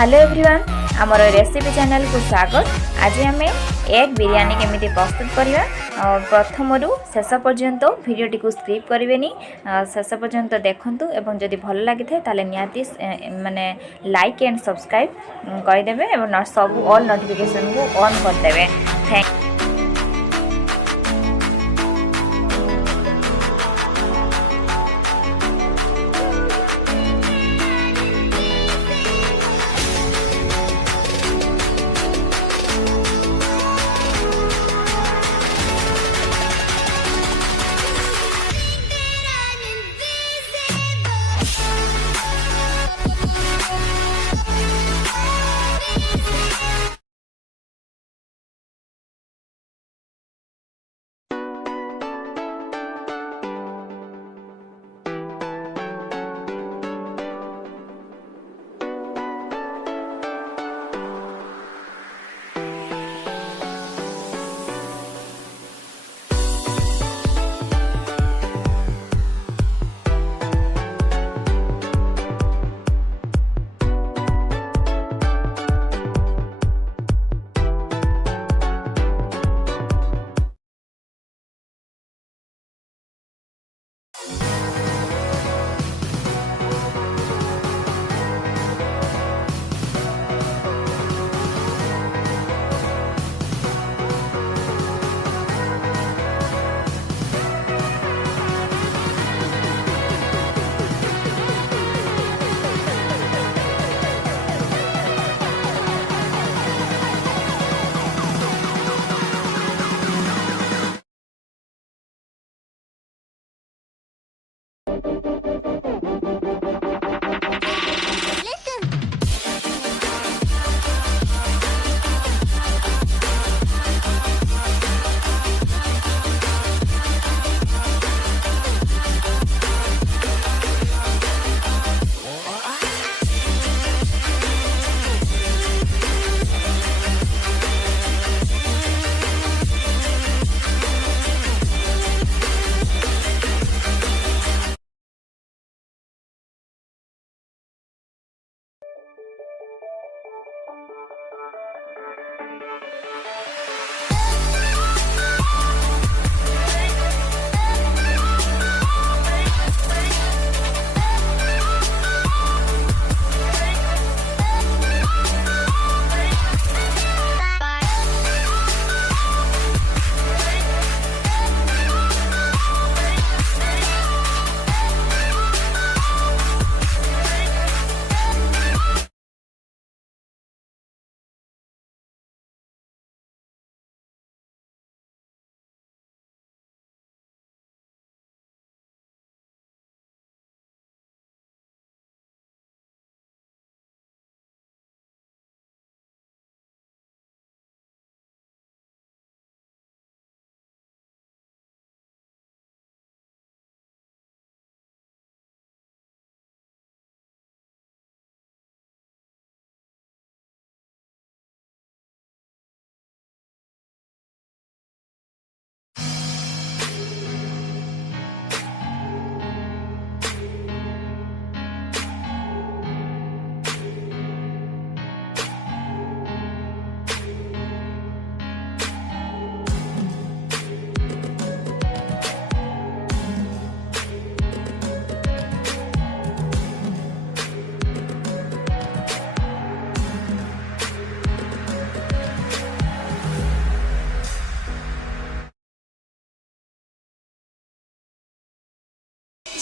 Hello everyone आमर recipe channel को स्वागत। आज आम एग बिरयानी केमिति प्रस्तुत करवा। प्रथम रु शेष पर्यंत भिडियोटी को स्किप करेंगे, शेष पर्यंत देखंतु एवं जदि भल लगी ताले निहाती माने लाइक एंड सब्सक्राइब करदेवे और सब ऑल नोटिफिकेशन को ऑन करदेवे। Thank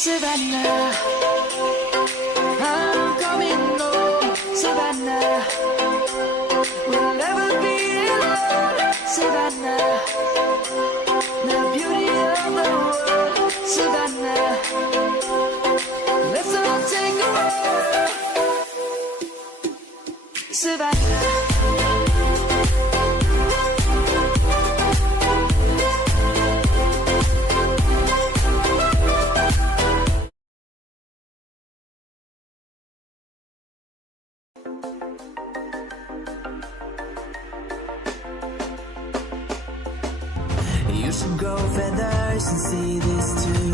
Savannah, I'm coming home. Savannah, we'll never be alone. Savannah, the beauty of the world. Savannah, let's all take a walk. Savannah. You should grow feathers and see this too.